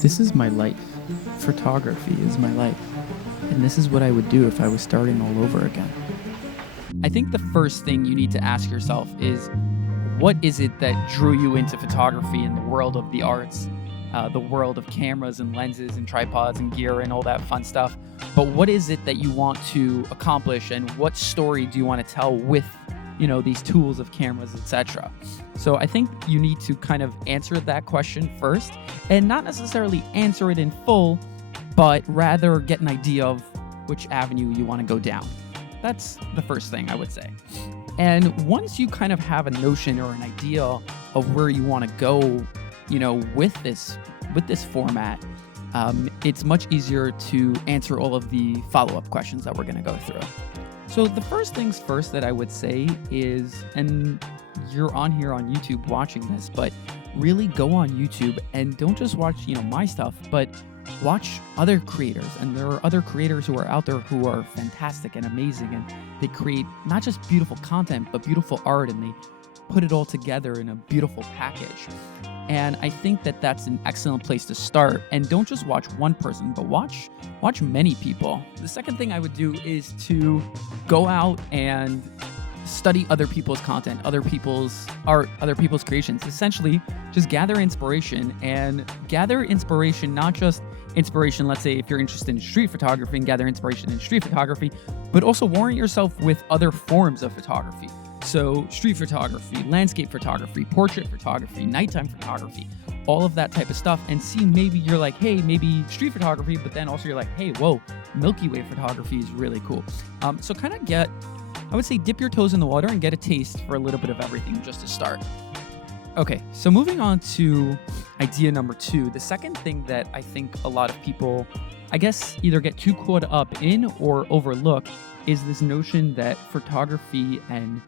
This is my life. Photography is my life. And this is what I would do if I was starting all over again. I think the first thing you need to ask yourself is, what is it that drew you into photography in the world of the arts, the world of cameras and lenses and tripods and gear and all that fun stuff? But what is it that you want to accomplish, and what story do you want to tell with, these tools of cameras, etc.? So I think you need to kind of answer that question first, and not necessarily answer it in full, but rather get an idea of which avenue you want to go down. That's the first thing I would say. And once you kind of have a notion or an idea of where you want to go, with this format, it's much easier to answer all of the follow-up questions that we're going to go through. So the first things first that I would say is, and you're on here on YouTube watching this, but really go on YouTube and don't just watch, my stuff, but watch other creators. And there are other creators who are out there who are fantastic and amazing, and they create not just beautiful content, but beautiful art, and they put it all together in a beautiful package. And I think that that's an excellent place to start. And don't just watch one person, but watch many people. The second thing I would do is to go out and study other people's content, other people's art, other people's creations. Essentially, just gather inspiration, not just inspiration, let's say if you're interested in street photography, and gather inspiration in street photography, but also warrant yourself with other forms of photography. So street photography, landscape photography, portrait photography, nighttime photography, all of that type of stuff, and see, maybe you're like, hey, maybe street photography, but then also you're like, hey, whoa, Milky Way photography is really cool. So kind of I would say dip your toes in the water and get a taste for a little bit of everything just to start. Okay, so moving on to idea number 2, the second thing that I think a lot of people, I guess, either get too caught up in or overlook is this notion that photography and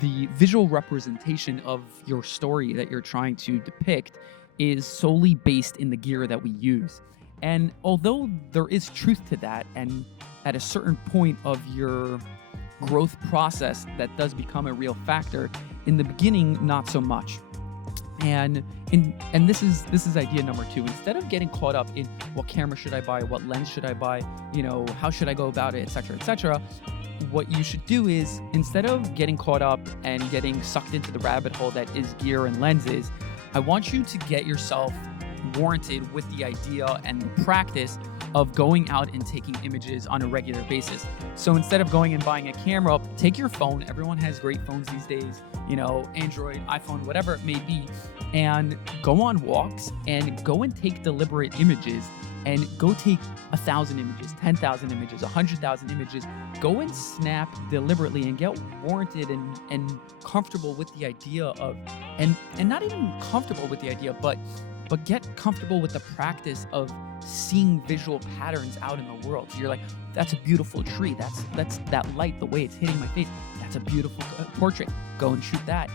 the visual representation of your story that you're trying to depict is solely based in the gear that we use. And although there is truth to that, and at a certain point of your growth process that does become a real factor, in the beginning not so much. And this is idea number 2. Instead of getting caught up in what camera should I buy, what lens should I buy, how should I go about it, etc., what you should do is, instead of getting caught up and getting sucked into the rabbit hole that is gear and lenses, I want you to get yourself warranted with the idea and the practice of going out and taking images on a regular basis. So instead of going and buying a camera, take your phone. Everyone has great phones these days, Android, iPhone, whatever it may be, and go on walks and go and take deliberate images, and go take 1,000 images, 10,000 images, 100,000 images. Go and snap deliberately and get warranted and comfortable with the idea of, and not even comfortable with the idea, but get comfortable with the practice of seeing visual patterns out in the world. So you're like, that's a beautiful tree. That's that light, the way it's hitting my face. That's a beautiful portrait. Go and shoot that.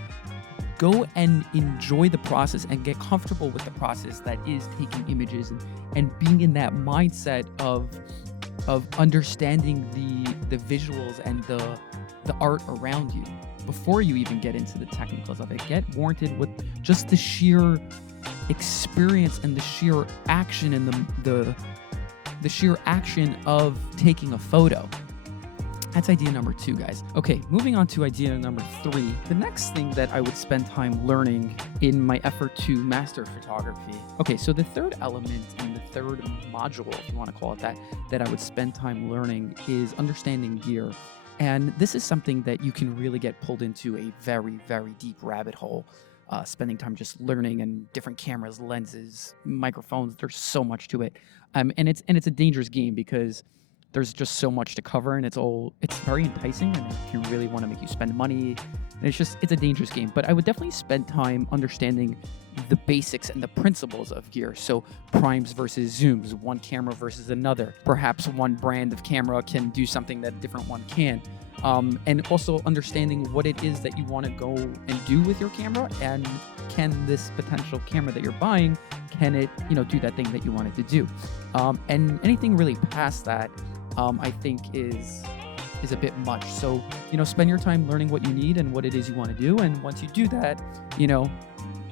Go and enjoy the process and get comfortable with the process that is taking images and being in that mindset of understanding the visuals and the art around you before you even get into the technicals of it. Get warranted with just the sheer experience and the sheer action and the sheer action of taking a photo. That's idea number 2, guys. Okay, moving on to idea number 3. The next thing that I would spend time learning in my effort to master photography. Okay, so the third element and the third module, if you want to call it that I would spend time learning is understanding gear. And this is something that you can really get pulled into a very, very deep rabbit hole. Spending time just learning, and different cameras, lenses, microphones. There's so much to it, and it's a dangerous game because there's just so much to cover, and it's very enticing, and it can really want to make you spend money. And it's a dangerous game. But I would definitely spend time understanding the basics and the principles of gear. So primes versus zooms, one camera versus another. Perhaps one brand of camera can do something that a different one can. And also understanding what it is that you want to go and do with your camera, and can this potential camera that you're buying, can it, do that thing that you want it to do? And anything really past that, I think is a bit much. So, spend your time learning what you need and what it is you want to do. And once you do that,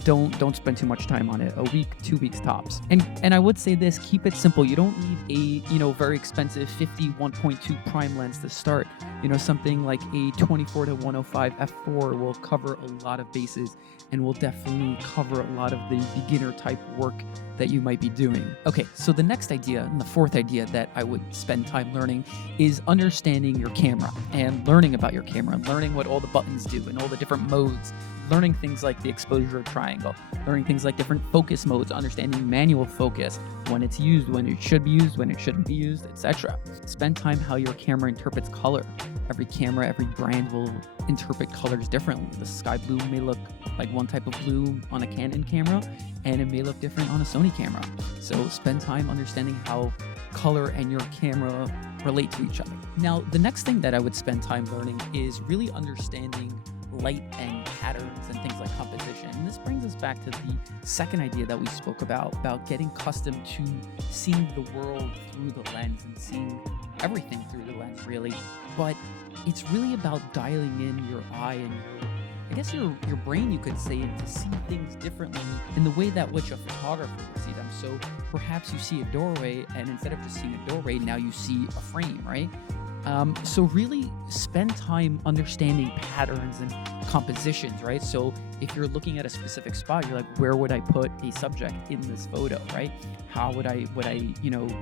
don't spend too much time on it. A week, 2 weeks tops. And I would say this, keep it simple. You don't need a very expensive 51.2 prime lens to start. Something like a 24 to 105 f4 will cover a lot of bases and will definitely cover a lot of the beginner type work that you might be doing. Okay, so the next idea, and the fourth idea that I would spend time learning, is understanding your camera and learning about your camera, learning what all the buttons do and all the different modes, learning things like the exposure triangle, learning things like different focus modes, understanding manual focus, when it's used, when it should be used, when it shouldn't be used, etc. Spend time how your camera interprets color. Every camera, every brand will interpret colors differently. The sky blue may look like one type of blue on a Canon camera, and it may look different on a Sony camera. So spend time understanding how color and your camera relate to each other. Now, the next thing that I would spend time learning is really understanding light and patterns and things like composition. And this brings us back to the second idea that we spoke about getting accustomed to seeing the world through the lens and seeing everything through the lens, really. But it's really about dialing in your eye and your brain, you could say, to see things differently in the way that which a photographer would see them. So perhaps you see a doorway, and instead of just seeing a doorway, now you see a frame, right? So really spend time understanding patterns and compositions, right? So if you're looking at a specific spot, you're like, where would I put a subject in this photo, right? How would I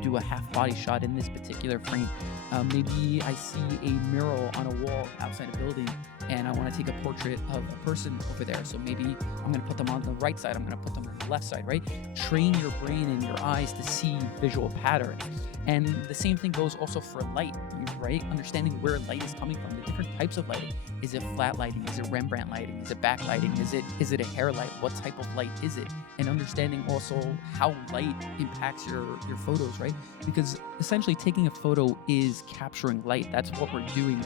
do a half body shot in this particular frame? Maybe I see a mural on a wall outside a building and I want to take a portrait of a person over there. So maybe I'm going to put them on the right side. I'm going to put them on the left side, right? Train your brain and your eyes to see visual patterns. And the same thing goes also for light, right? Understanding where light is coming from, the different types of lighting. Is it flat lighting? Is it Rembrandt lighting? Is it backlighting? Is it a hair light? What type of light is it? And understanding also how light impacts your photos, right? Because essentially taking a photo is capturing light. That's what we're doing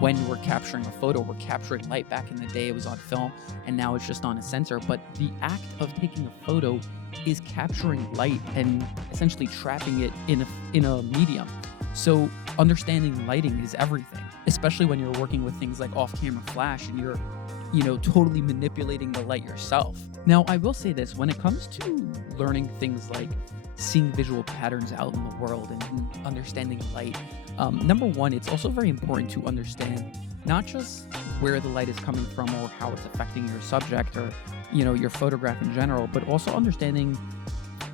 when we're capturing a photo. We're capturing light. Back in the day, it was on film, and now it's just on a sensor. But the act of taking a photo is capturing light and essentially trapping it in a medium. So understanding lighting is everything, especially when you're working with things like off-camera flash and you're totally manipulating the light yourself. Now, I will say this, when it comes to learning things like seeing visual patterns out in the world and understanding light, number one, it's also very important to understand not just where the light is coming from or how it's affecting your subject or your photograph in general, but also understanding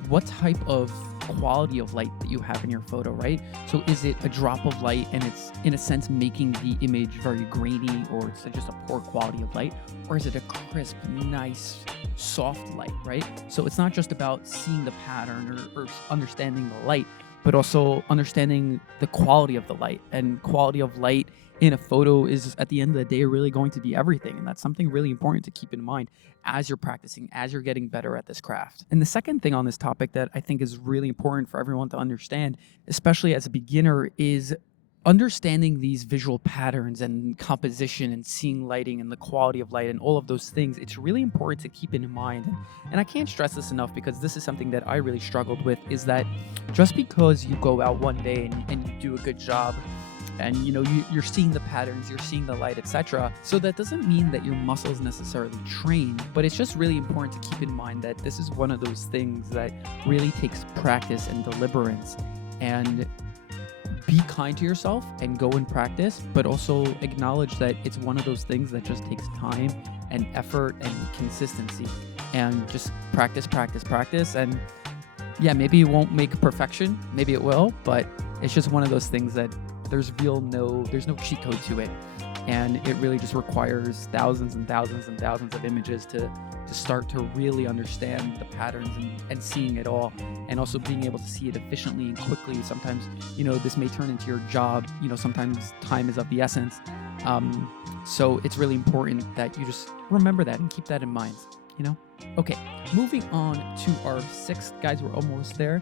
what type of quality of light that you have in your photo, right? So is it a drop of light and it's in a sense making the image very grainy, or it's just a poor quality of light, or is it a crisp, nice, soft light, right? So it's not just about seeing the pattern or understanding the light, but also understanding the quality of the light. And quality of light in a photo is, at the end of the day, really going to be everything. And that's something really important to keep in mind as you're practicing, as you're getting better at this craft. And the second thing on this topic that I think is really important for everyone to understand, especially as a beginner, is understanding these visual patterns and composition and seeing lighting and the quality of light and all of those things. It's really important to keep it in mind. And I can't stress this enough, because this is something that I really struggled with, is that just because you go out one day and you do a good job and you're seeing the patterns, you're seeing the light, etc. So that doesn't mean that your muscles necessarily train, but it's just really important to keep in mind that this is one of those things that really takes practice and deliberance. And be kind to yourself and go and practice, but also acknowledge that it's one of those things that just takes time and effort and consistency, and just practice. And yeah, maybe it won't make perfection, maybe it will, but it's just one of those things that there's no cheat code to it. And it really just requires thousands and thousands and thousands of images to start to really understand the patterns and seeing it all, and also being able to see it efficiently and quickly. Sometimes, this may turn into your job. Sometimes time is of the essence. So it's really important that you just remember that and keep that in mind. Okay, moving on to our sixth, guys. We're almost there.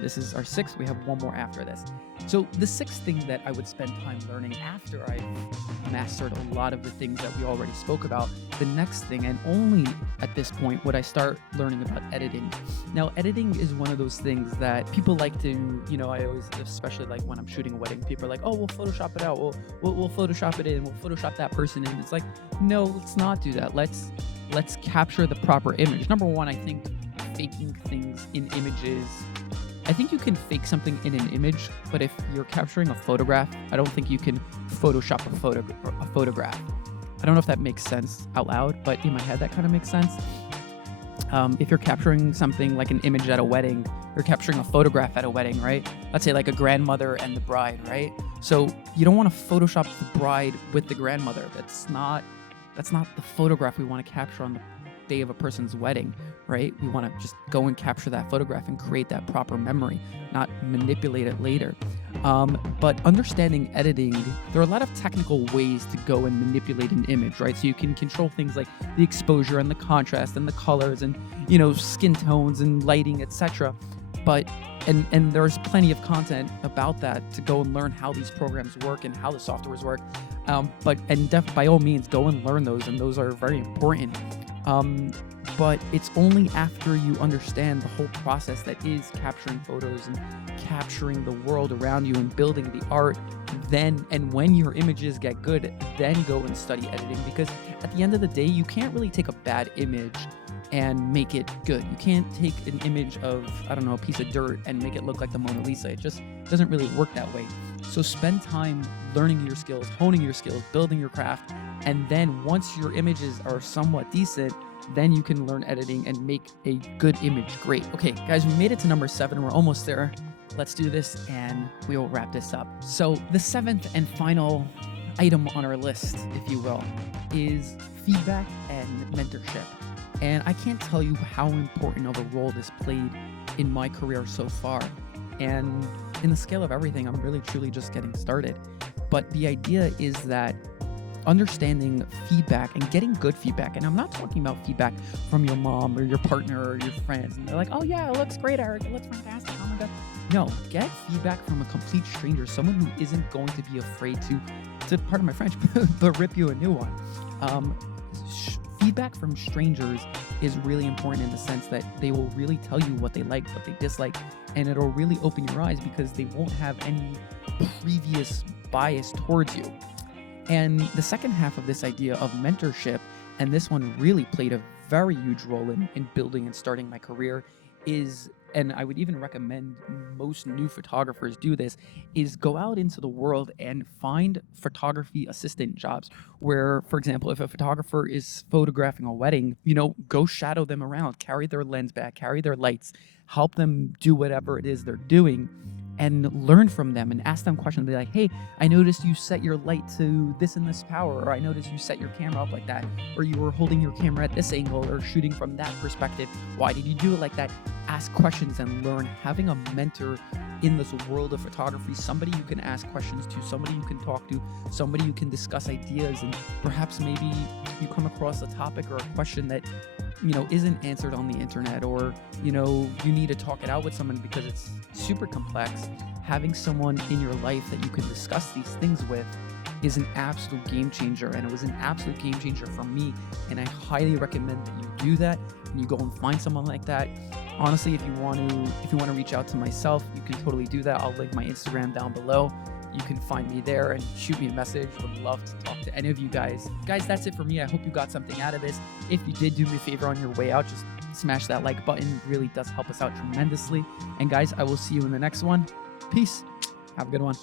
This is our sixth. We have one more after this. So the sixth thing that I would spend time learning after I've mastered a lot of the things that we already spoke about, the next thing, and only at this point would I start learning about editing. Now, editing is one of those things that people like to, I always, especially like when I'm shooting a wedding, people are like, oh, we'll Photoshop it out. We'll Photoshop it in. We'll Photoshop that person in. It's like, no, let's not do that. Let's let's capture the proper image. Number one, I think faking things in images, I think you can fake something in an image, but if you're capturing a photograph, I don't think you can Photoshop a photograph. I don't know if that makes sense out loud, but in my head that kind of makes sense. If you're capturing something like an image at a wedding, you're capturing a photograph at a wedding, right? Let's say like a grandmother and the bride, right? So you don't want to Photoshop the bride with the grandmother. That's not the photograph we want to capture on the day of a person's wedding, right? We want to just go and capture that photograph and create that proper memory, not manipulate it later. But understanding editing, there are a lot of technical ways to go and manipulate an image, right? So you can control things like the exposure and the contrast and the colors and, skin tones and lighting, etc. But and there's plenty of content about that to go and learn how these programs work and how the softwares work. By all means, go and learn those, and those are very important. But it's only after you understand the whole process that is capturing photos and capturing the world around you and building the art, and when your images get good, then go and study editing. Because at the end of the day, you can't really take a bad image and make it good. You can't take an image of, a piece of dirt and make it look like the Mona Lisa. It just doesn't really work that way. So spend time learning your skills, honing your skills, building your craft, and then once your images are somewhat decent, then you can learn editing and make a good image great. Okay, guys, we made it to number 7. We're almost there. Let's do this and we will wrap this up. So the 7th and final item on our list, if you will, is feedback and mentorship. And I can't tell you how important of a role this played in my career so far. And in the scale of everything, I'm really truly just getting started. But the idea is that understanding feedback and getting good feedback, and I'm not talking about feedback from your mom or your partner or your friends, and they're like, oh yeah, it looks great, Eric, it looks fantastic, oh my god. No, get feedback from a complete stranger, someone who isn't going to be afraid to pardon my French, but rip you a new one. Feedback from strangers is really important in the sense that they will really tell you what they like, what they dislike, and it'll really open your eyes because they won't have any previous bias towards you. And the second half of this idea of mentorship, and this one really played a very huge role in building and starting my career, is, and I would even recommend most new photographers do this, is go out into the world and find photography assistant jobs where, for example, if a photographer is photographing a wedding, go shadow them around, carry their lens back, carry their lights, help them do whatever it is they're doing, and learn from them and ask them questions. Be like, hey, I noticed you set your light to this and this power, or I noticed you set your camera up like that, or you were holding your camera at this angle or shooting from that perspective. Why did you do it like that? Ask questions and learn. Having a mentor in this world of photography, somebody you can ask questions to, somebody you can talk to, somebody you can discuss ideas, and perhaps maybe you come across a topic or a question that isn't answered on the internet, or you need to talk it out with someone because it's super complex. Having someone in your life that you can discuss these things with is an absolute game changer, and it was an absolute game changer for me, and I highly recommend that you do that and you go and find someone like that. Honestly, if you want to reach out to myself, you can totally do that. I'll link my Instagram down below. You can find me there and shoot me a message. Would love to talk to any of you guys. Guys, that's it for me. I hope you got something out of this. If you did, do me a favor on your way out. Just smash that like button. It really does help us out tremendously. And guys, I will see you in the next one. Peace. Have a good one.